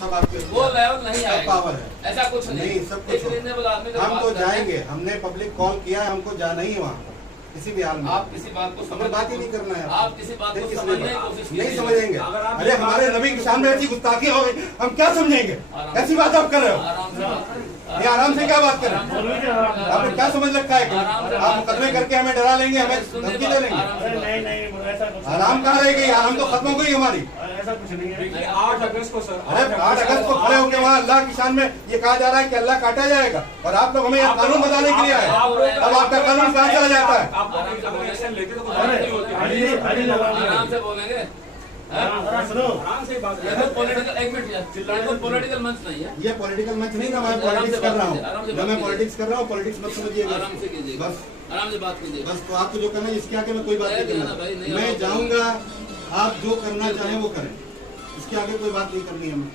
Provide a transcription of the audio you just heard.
सब आपके वो लेवल नहीं सब आएगा, पावर है, ऐसा कुछ नहीं सब कुछ एक रीजनेबल आदमी हम तो जाएंगे, हमने पब्लिक कॉल किया है, हमको जाना ही है वहाँ पर किसी भी हाल में। आप किसी बात को हमें बात ही नहीं करना है, आप किसी बात को समझने की कोशिश नहीं समझेंगे। अरे हमारे नबी के सामने ऐसी गुस्ताखी हो गई, हम क्या समझेंगे? ऐसी बात आप कर रहे हो? आराम से ये आराम से क्या बात कर रहे हैं? आपने क्या समझ रखा है? आप मुकदमे करके हमें डरा लेंगे, हमें धमकी दे लेंगे? आराम कहाँ रहेगी? आराम तो खत्म हो गई हमारी। ऐसा कुछ नहीं है। 8 अगस्त को सर, अरे 8 अगस्त को खड़े होकर वहाँ अल्लाह की शान में ये कहा जा रहा है कि अल्लाह काटा जाएगा, और आप लोग हमें यह कानून बताने के लिए आए। अब आपका कानून कहाँ चला जाता है? आप लोग एक्शन लेते तो आराम से बोलेंगे। आराम से बात पॉलिटिकल एक मिनट, पॉलिटिकल मंच नहीं है। ये पॉलिटिकल मंच नहीं ना, मैं पॉलिटिक्स कर रहा हूँ, मैं पॉलिटिक्स कर रहा हूँ, पॉलिटिक्स मत समझिएगा। आराम से कीजिए, बस आराम से बात कीजिए। बस तो आपको जो करना है इसके आगे मैं कोई बात नहीं करना, मैं जाऊंगा, आप जो करना चाहें वो करें, इसके आगे कोई बात नहीं करनी है हमें।